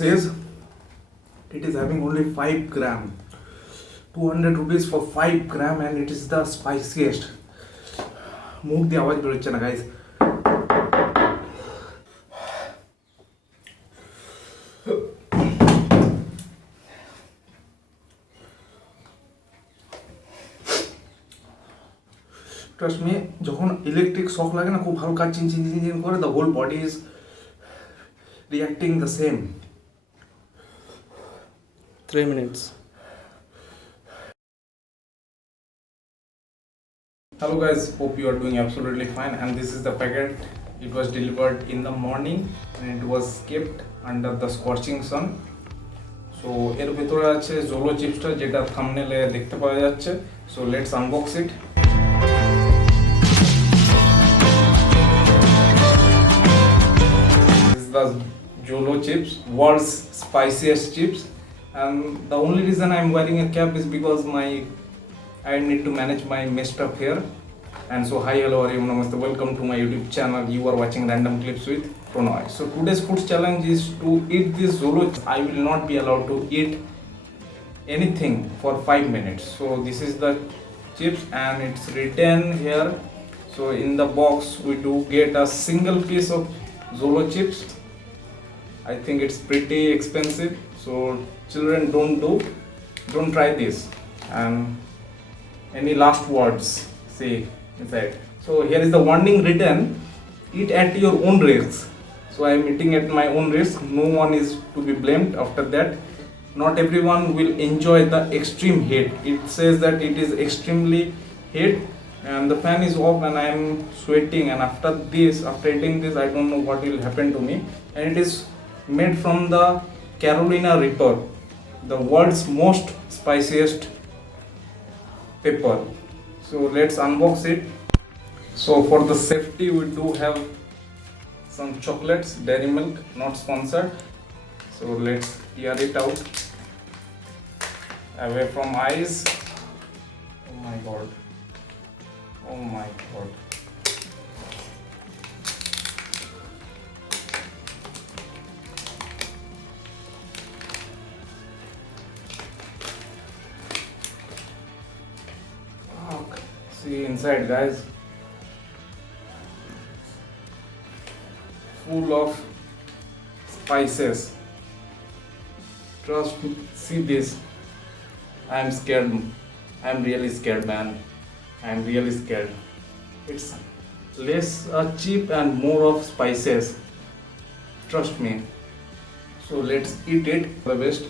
Says it is having only 5 gram, 200 rupees for 5 gram, and it is the spiciest. মুখ দিয়ে আওয়াজ বেরোচ্ছে না গাইজ। ট্রাস্ট মি, যখন ইলেকট্রিক শক লাগে না, খুব হালকা চিনচিন করে, the whole body is reacting the same. 3 minutes. Hello guys, hope you are doing absolutely fine, and this is the packet. It was delivered in the morning and it was kept under the scorching sun. So এর ভিতরে আছে Zolo চিপসটা, যেটা থাম্বনেলে দেখতে পাওয়া যাচ্ছে। So let's unbox it. This is the Jolo chips, world's spiciest chips, and the only reason I am wearing a cap is because I need to manage my messed up hair. And so hi, hello, Ariam, namaste, welcome to my YouTube channel. You are watching Random Clips with Pronoy. So today's food challenge is to eat this Jolo. I will not be allowed to eat anything for 5 minutes. So this is the chips and it's written here. So in the box we do get a single piece of Jolo chips. I think it's pretty expensive, so children don't try this. And any last words say inside. So here is the warning written: eat at your own risk. So I am eating at my own risk. No one is to be blamed after that. Not everyone will enjoy the extreme heat. It says that it is extremely heat and the fan is off and I am sweating, and after eating this, I don't know what will happen to me. And it is made from the Carolina Reaper, the world's most spiciest pepper. So let's unbox it. So for the safety, we do have some chocolates, Dairy Milk, not sponsored. So let's tear it out, away from eyes. Oh my god, oh my god. See inside, guys, full of spices. Trust me, see this. I am scared. I am really scared, man. I am really scared. It's less cheap and more of spices. Trust me. So let's eat it. The best.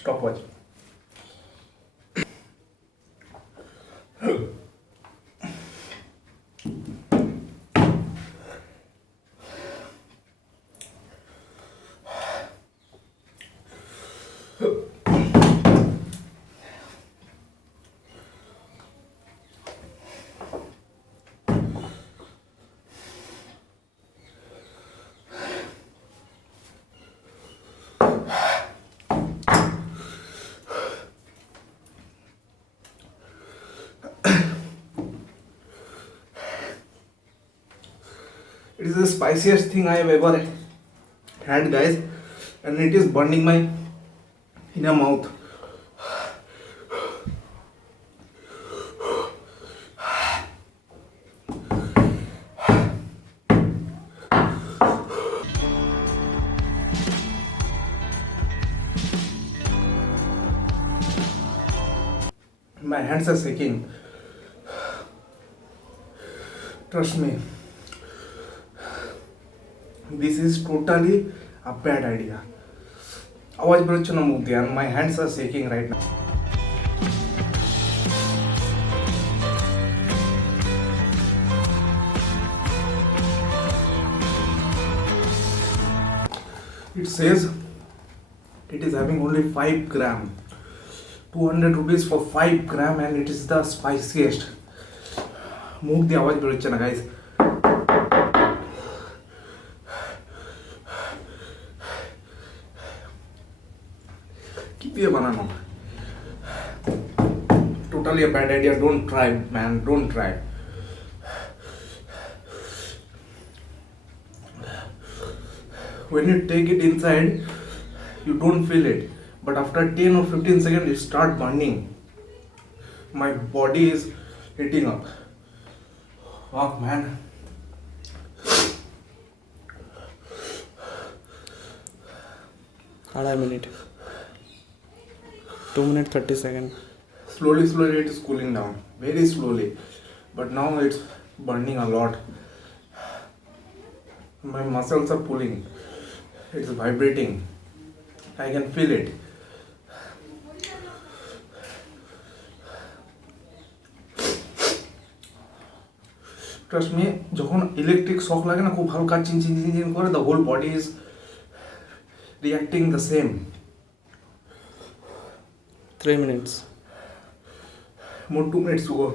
Stop watch. It is the spiciest thing I have ever had, guys, and it is burning my inner mouth. My hands are shaking. Trust me. This is totally a bad idea. আওয়াজ বেরোচ্ছে না মুখ দিয়ে, and my hands are shaking right now. It says it is having only 5 gram, 200 rupees for 5 gram, and it is the spiciest. মুখ দিয়ে আওয়াজ বেরোচ্ছে না গাইজ। দিয়ে বানানো। Totally a bad idea. Don't try, man. Don't try. When you take it inside, you don't feel it. But after 10 or 15 seconds, it start burning. My body is heating up. Wow, man. आधा minute 2 minutes 30 seconds. Slowly it is cooling down. Very slowly. But now it's burning a lot. My muscles are pulling. It's vibrating. I can feel it. Trust me, যখন electric shock লাগে না, খুব হালকা চিনচিন করে, the whole body is reacting the same. 3 minutes. More 2 minutes to go.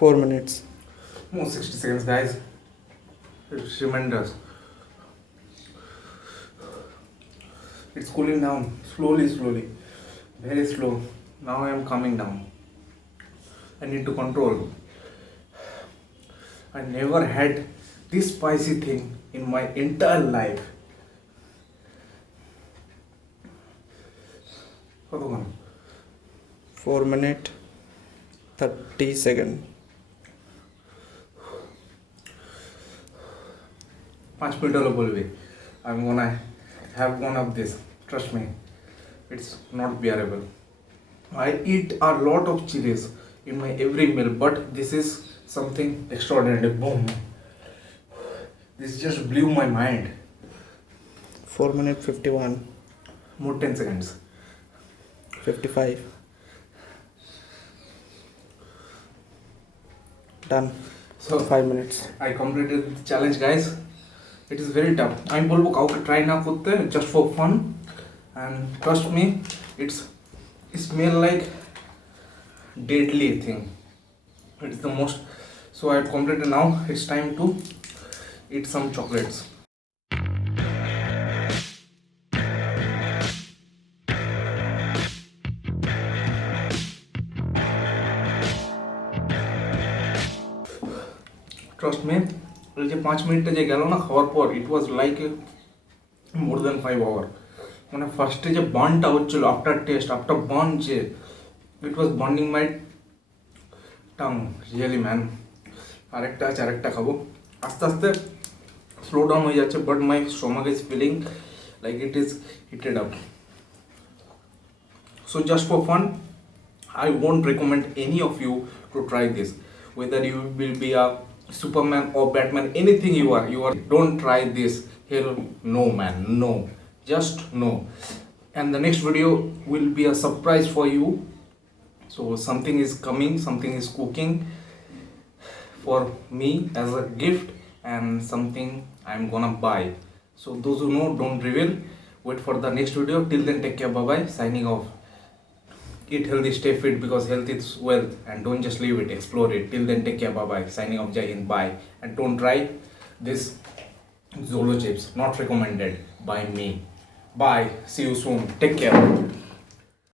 Four minutes. More 60 seconds, guys. It's tremendous. It's cooling down slowly, very slow. Now I am calming down. I need to control. I never had this spicy thing in my entire life. কতক্ষণ? 4 minutes 30 seconds. 5 minutes হলো বলবি, I'm gonna have one of this. Trust me, it's not bearable. I eat a lot of chilies in my every meal, but this is something extraordinary. Boom! This just blew my mind. 4 minutes 51. More 10 seconds. 55. Done. So 5 minutes. I completed the challenge, guys. It is very tough. আমি বলবো কাউকে try না করতে, just for fun. And trust me, it smell like deadly thing. It's the most. So I have completed now. It's time to eat some chocolates. Trust me, এই যে 5 মিনিটটা যে গেল না খাওয়ার পর, ইট was like more then 5 hour. মানে ফার্স্টে যে বার্নটা হচ্ছিল, আফটার বার্ন যে it was burning my tongue really man. আরেকটা খাবো, আস্তে আস্তে স্লো ডাউন হয়ে যাচ্ছে, but my stomach is feeling like it is heated up. So just for fun, I won't recommend any of you to try this. Whether you will be a Superman or Batman, anything you are, don't try this. Hell no, man, no, just no. And the next video will be a surprise for you. So something is coming, something is cooking for me as a gift, and something I'm gonna buy. So those who know, don't reveal. Wait for the next video. Till then, take care. Bye bye. Signing off. Eat healthy, stay fit, because health is wealth, and don't just leave it, explore it. Till then, take care. Bye bye. Signing off. Jai Hind. Bye. And don't try this Zolo chips. Not recommended by me. Bye. See you soon. Take care.